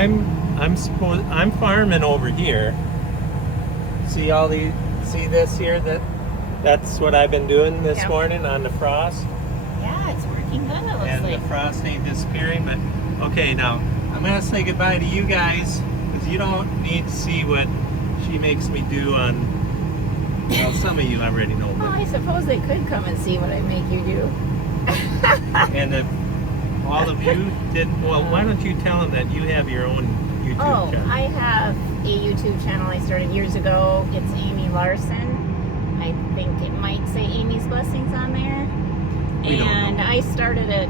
I'm farming over here. See this here? That's what I've been doing this morning on the frost. Yeah, it's working good, it looks And like. the frost ain't disappearing, but okay, now I'm gonna say goodbye to you guys because you don't need to see what she makes me do on. Well, some of you already know. Well, I suppose they could come and see what I make you do. And if all of you didn't, well, why don't you tell them that you have your own YouTube channel? I have a YouTube channel I started years ago. It's Amy Larson. I think it might say Amy's Blessings on there. And I started it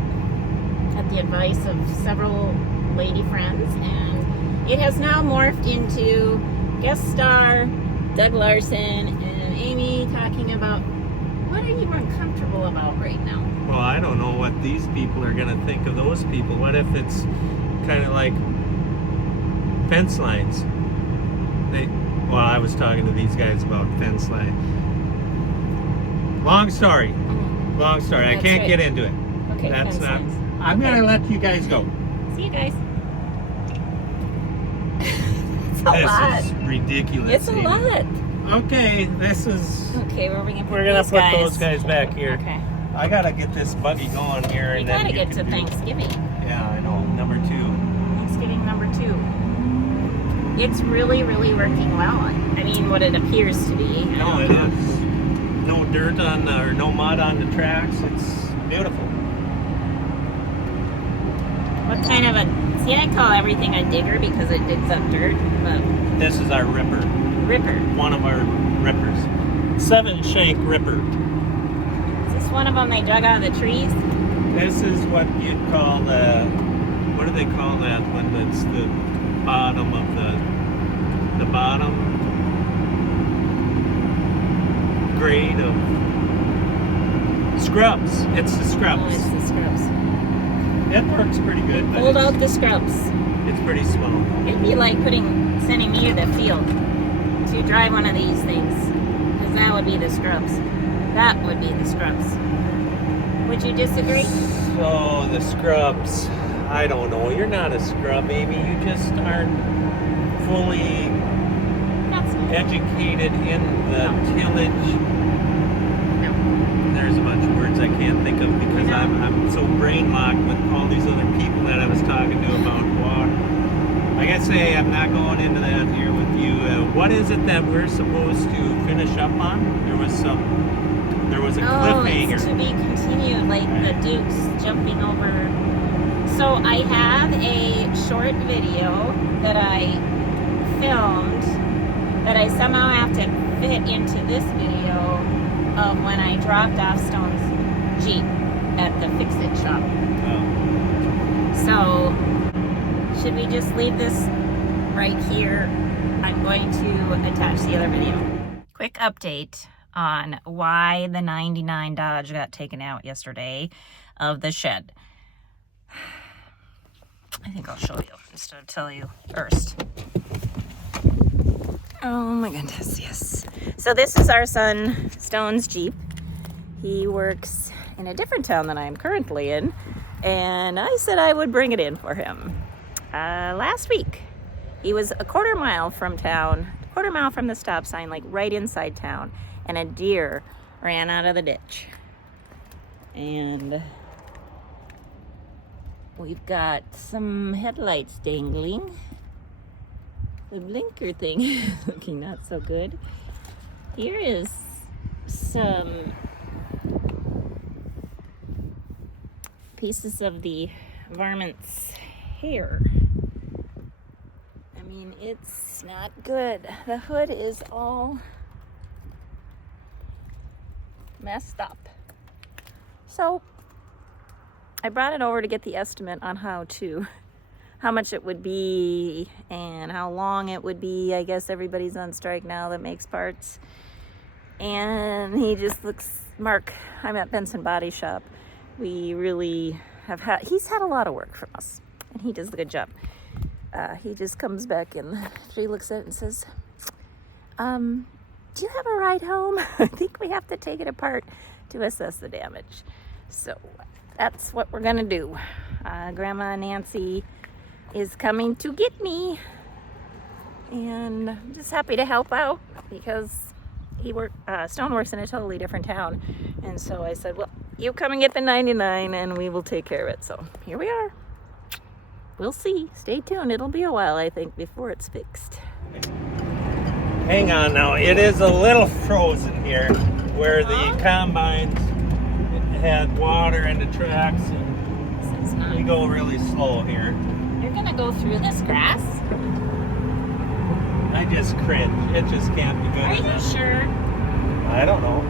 at the advice of several lady friends, and it has now morphed into guest star Doug Larson and Amy talking about what are you uncomfortable about right now? Well, I don't know what these people are gonna think of those people. What if it's kind of like fence lines? Well, I was talking to these guys about fence line. Long story. Long story. I can't get into it. Okay, that's fence not. lines. I'm gonna let you guys go. See you guys. It's a lot. This is ridiculous. It's a lot. Okay, this is. Okay, we're gonna put those guys back here. Okay. I gotta get this buggy going here, You and gotta then get to Thanksgiving. Yeah, I know. Number 2. Thanksgiving number 2. It's really, really working well. I mean, what it appears to be. No, it is. No dirt on or no mud on the tracks. It's beautiful. What kind of a... See, I call everything a digger because it digs up dirt, but... This is our ripper. Ripper. One of our rippers. 7-shank ripper. Is this one of them they dug out of the trees? This is what you'd call the... What do they call that when it's the bottom of the bottom grade of scrubs? It's the scrubs. Oh, it's the scrubs. It works pretty good. But Hold out the scrubs. It's pretty small. It'd be like sending me to the field to drive one of these things. Because that would be the scrubs. That would be the scrubs. Would you disagree? So, the scrubs, I don't know. You're not a scrub, Amy. You just aren't fully educated in the tillage. No. There's a bunch of words I can't think of because I'm so brain locked with all these other people that I was talking to about water. Like I say, I'm not going into that here with you. What is it that we're supposed to finish up on? There was a cliffhanger. It's to be continued, like the Dukes jumping over. So I have a short video that I filmed that I somehow have to fit into this video of when I dropped off Stone's Jeep at the Fix-It shop. Oh. So, should we just leave this right here? I'm going to attach the other video. Quick update on why the 99 Dodge got taken out yesterday of the shed. I think I'll show you instead of tell you first. Oh my goodness, yes. So this is our son, Stone's Jeep. He works in a different town than I'm currently in, and I said I would bring it in for him. Last week, he was a quarter mile from the stop sign, like right inside town, and a deer ran out of the ditch. And we've got some headlights dangling. The blinker thing is looking not so good. Here is some pieces of the varmint's hair. I mean, it's not good. The hood is all messed up. So I brought it over to get the estimate on how much it would be and how long it would be. I guess everybody's on strike now that makes parts. And he just looks, Mark, I'm at Benson Body Shop. We really he's had a lot of work from us, and he does a good job. He just comes back and she looks at it and says, do you have a ride home? I think we have to take it apart to assess the damage. So that's what we're gonna do. Grandma Nancy is coming to get me. And I'm just happy to help out because Stone works in a totally different town. And so I said, well, you come and get the 99 and we will take care of it. So here we are. We'll see. Stay tuned. It'll be a while, I think, before it's fixed. Hang on now. It is a little frozen here where the combines had water in the tracks. And we go really slow here. You're going to go through this grass? I just cringe. It just can't be good. Are you sure? I don't know.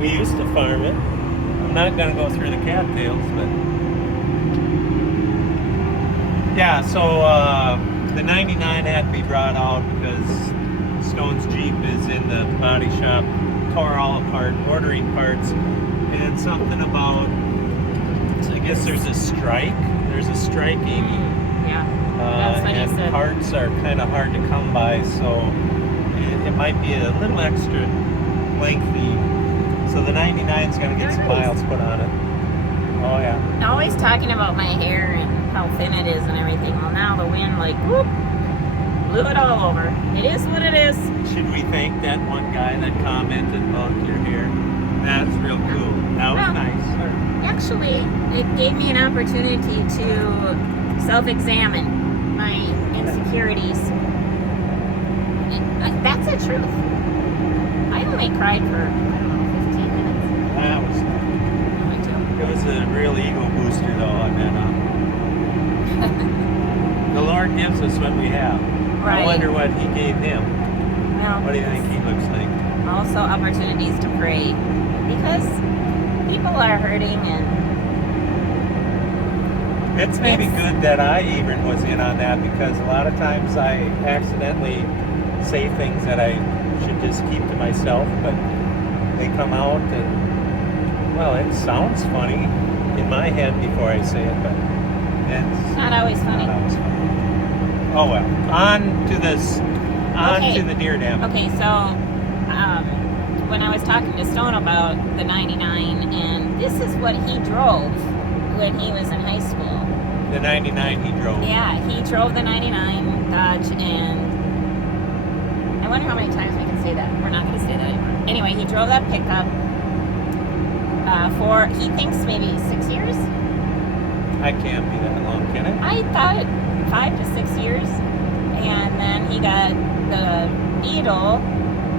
We used to farm it. I'm not going to go through the cattails, but... Yeah, so the 99 had to be brought out because Stone's Jeep is in the body shop, tore all apart, ordering parts, and something about, I guess there's a strike. There's a strike, Amy. Yeah, that's what and he said. Parts are kind of hard to come by, so it might be a little extra lengthy. So the 99 is going to get some miles put on it. Oh yeah. Always talking about my hair and how thin it is and everything. Well, now the wind, like, whoop, blew it all over. It is what it is. Should we thank that one guy that commented about your hair? That's real cool. That was nice. Actually, it gave me an opportunity to self-examine my insecurities. That's the truth. I only cried for, I don't know, 15 minutes. That was. It was a real ego booster, though, on that. The Lord gives us what we have. Right. I wonder what He gave him. Well, What do you think he looks like? also opportunities to pray because people are hurting and It's maybe good that I even was in on that because a lot of times I accidentally say things that I should just keep to myself, but they come out and, well, it sounds funny in my head before I say it, but it's not always funny. not always funny. Oh well, on to this, to the deer damage. Okay, so when I was talking to Stone about the 99, and this is what he drove when he was in high school. The 99 he drove. Yeah, he drove the 99 Dodge, and I wonder how many times we can say that. We're not going to say that anymore. Anyway, he drove that pickup for, he thinks, maybe 6 years. I can't be that long, can it? I thought 5 to 6 years. And then he got the Beetle,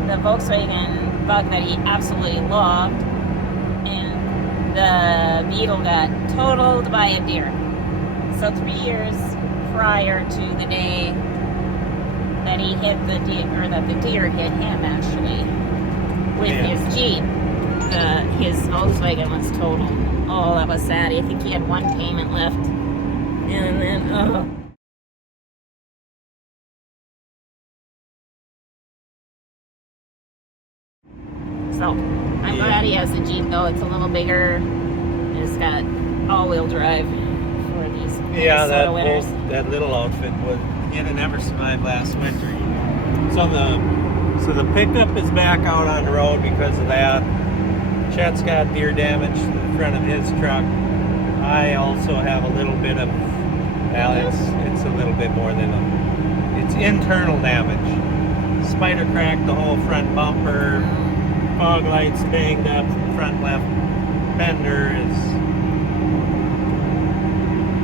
the Volkswagen Bug that he absolutely loved, and the Beetle got totaled by a deer. So 3 years prior to the day that he hit the deer, or that the deer hit him actually, with his Jeep, his Volkswagen was totaled. Oh, that was sad. I think he had one payment left. And then, So, I'm glad he has the Jeep, though. It's a little bigger. And it's got all-wheel drive for these Minnesota winters. That little outfit was, it never survived last winter. So the pickup is back out on the road because of that. Chet's got deer damage to the front of his truck. I also have a little bit of, well, it's a little bit more than it's internal damage. Spider cracked the whole front bumper. Fog lights banged up. Front left fender is.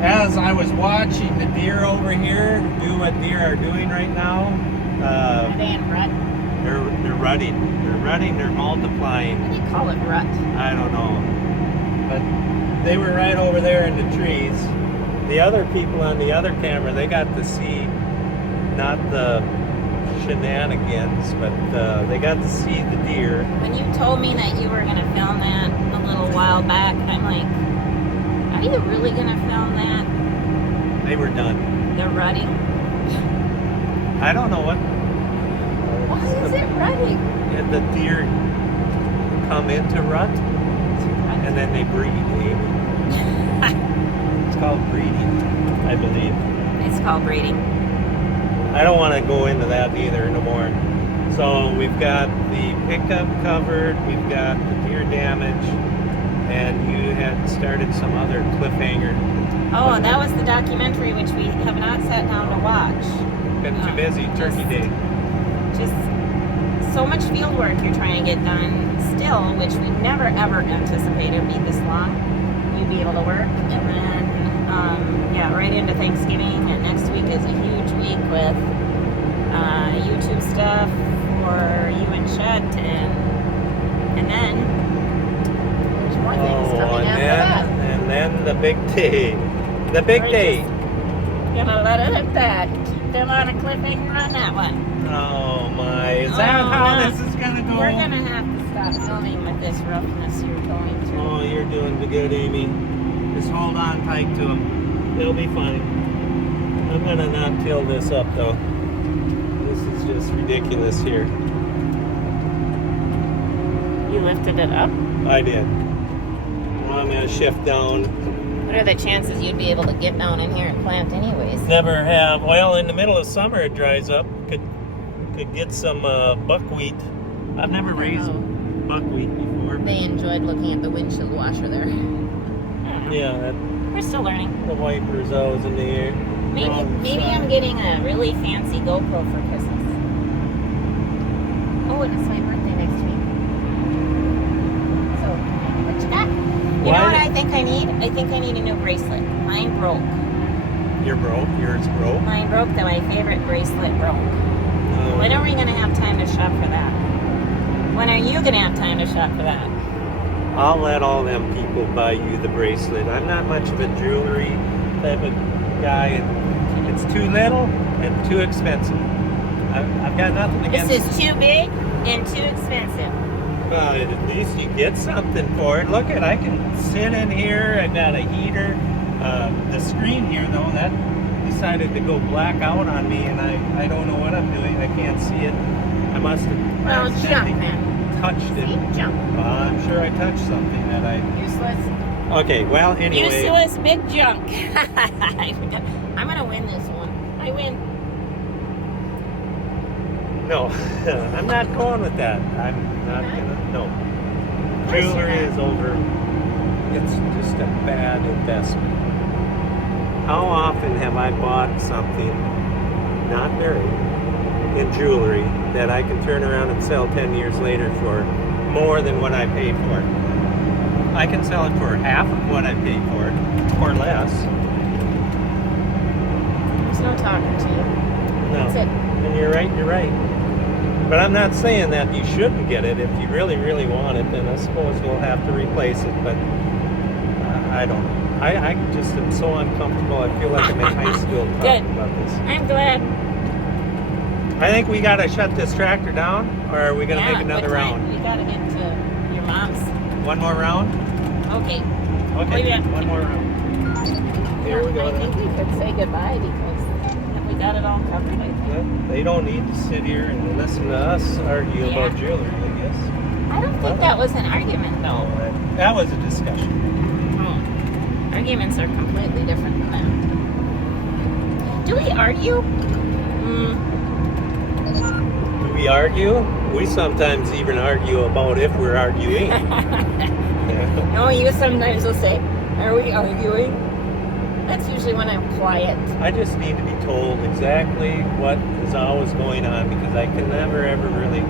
As I was watching the deer over here do what deer are doing right now, Are they in rut? they're rutting. They're rutting. They're multiplying. What do you call it, rut? I don't know. But they were right over there in the trees. The other people on the other camera, they got to see not the shenanigans, but they got to see the deer. When you told me that you were going to film that a little while back, I'm like, are you really going to film that? They were done. The rutting? I don't know what. Why is it rutting? The deer come into rut, and then they breed. It's called breeding, I believe. It's called breeding. I don't want to go into that either no more. So we've got the pickup covered, we've got the deer damage, and you had started some other cliffhanger. Oh, that was the documentary which we have not sat down to watch. Been too busy. Turkey Day. Just so much field work you're trying to get done still, which we never ever anticipated would be this long. You'd be able to work, and then right into Thanksgiving. And next week is a huge week with YouTube stuff for you and Chet, and then there's more things coming after that. And then the big day. The big day. Gonna let it at that. Keep them on a cliffhanger on that one. Oh my! Is that how this is gonna go? We're gonna have to stop filming with this roughness you're going through. Oh, you're doing good, Amy. Just hold on tight to them. They'll be fine. I'm gonna not till this up though. This is just ridiculous here. You lifted it up? I did. Now I'm gonna shift down. What are the chances you'd be able to get down in here and plant anyways? Never have. Well, in the middle of summer it dries up. Could get some buckwheat. I've never raised buckwheat before. They enjoyed looking at the windshield washer there. Yeah, we're still learning. The wipers always in the air. Maybe I'm getting a really fancy GoPro for Christmas. Oh, and it's my birthday next week. So, what you got? You know what I think I need? I think I need a new bracelet. Mine broke. You're broke? Yours broke? Mine broke, then my favorite bracelet broke. When are we going to have time to shop for that? When are you going to have time to shop for that? I'll let all them people buy you the bracelet. I'm not much of a jewelry type of guy. And it's too little and too expensive. I've got nothing against it. This is too big and too expensive. Well, at least you get something for it. Look I can sit in here. I've got a heater. The screen here, though, that decided to go black out on me, and I don't know what I'm doing. I can't see it. I must have jump, man. Touched it. See, jump. I'm sure I touched something that I... Useless. Okay, well, anyway. Useless big junk. I'm going to win this one. I win. No, I'm not going with that. I'm not gonna. No. Jewelry is over. It's just a bad investment. How often have I bought something, not very, in jewelry that I can turn around and sell 10 years later for more than what I paid for it? I can sell it for half of what I paid for it, or less. There's no talking to you. No. That's it. And you're right, you're right. But I'm not saying that you shouldn't get it. If you really, really want it, then I suppose you'll have to replace it. But I don't know. I just am so uncomfortable. I feel like I'm in high school talking about this. I'm glad. I think we got to shut this tractor down, or are we going to make another round? We got to get to your mom's. One more round? Okay. Okay, one more round. Here we go. I think we could say goodbye because we got it all covered. Yeah, they don't need to sit here and listen to us argue about jewelry, I guess. I don't think that was an argument, though. That was a discussion. Arguments are completely different than that. Do we argue? Do we argue? We sometimes even argue about if we're arguing. No, you sometimes will say, "Are we arguing?" That's usually when I'm quiet. I just need to be told exactly what is always going on because I can never ever really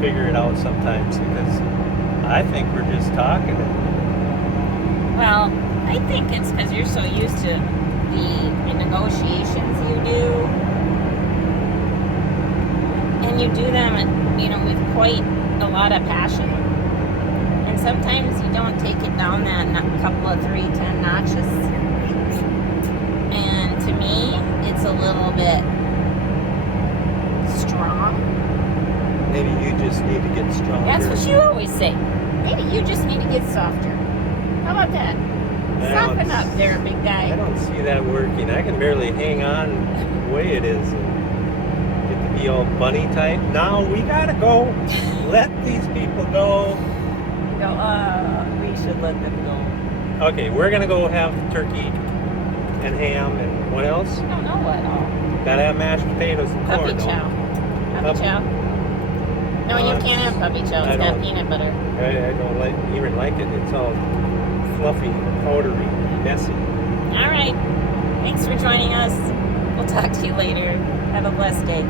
figure it out sometimes because I think we're just talking. Well, I think it's because you're so used to the negotiations you do, and you do them, with quite a lot of passion. And sometimes you don't take it down that couple of 10 notches. And to me, it's a little bit strong. Maybe you just need to get stronger. That's what you always say. Maybe you just need to get softer. How about that? Soften up there, big guy. I don't see that working. I can barely hang on the way it is and get to be all bunny type. Now we gotta go. Let these people go. We should let them go. Okay, we're gonna go have turkey and ham and what else? I don't know what all. Gotta have mashed potatoes and Puppy corn. chow. Puppy chow. No, you can't have puppy chow. It's got peanut butter. I don't even like it. It's all fluffy, powdery, messy. All right. Thanks for joining us. We'll talk to you later. Have a blessed day.